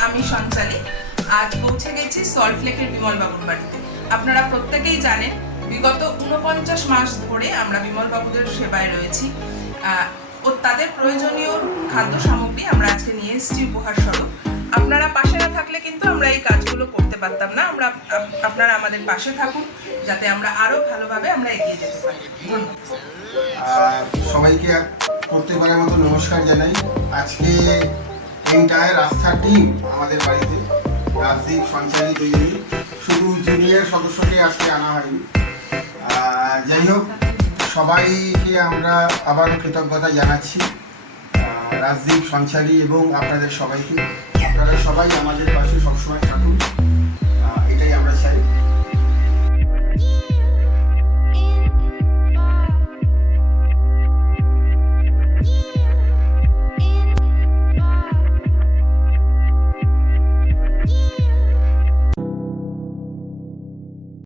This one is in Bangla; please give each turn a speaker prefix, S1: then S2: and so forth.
S1: আমি সঞ্চালী। আজ পৌঁছে গেছি সল্ট লেকের বিমল বাবুর বাড়িতে। আপনারা প্রত্যেকেই জানেন, বিগত উনপঞ্চাশ মাস ধরে আমরা বিমল বাবুদের সেবায় রয়েছি। ও তাদের প্রয়োজনীয় খাদ্য সামগ্রী আমরা আজকে নিয়ে এসেছি উপহার স্বরূপ। আপনারা পাশে না থাকলে কিন্তু আমরা এই কাজগুলো করতে পারতাম না। আমরা আপ- আপনারা আমাদের পাশে থাকুন, যাতে আমরা আরও ভালোভাবে আমরা এগিয়ে যেতে পারি।
S2: সবাইকে প্রত্যেকবারের মতো নমস্কার জানাই। আজকে এন্টায়ার আস্থা টিম আমাদের বাড়িতে, রাজদীপ সঞ্চারী শুধু জুনিয়র সদস্যকে আজকে আনা হয়নি। যাই হোক, সবাইকে আমরা আবার কৃতজ্ঞতা জানাচ্ছি। রাজদীপ সঞ্চারী এবং আপনাদের সবাইকে। আপনারা সবাই আমাদের পাশে সবসময় থাকুন।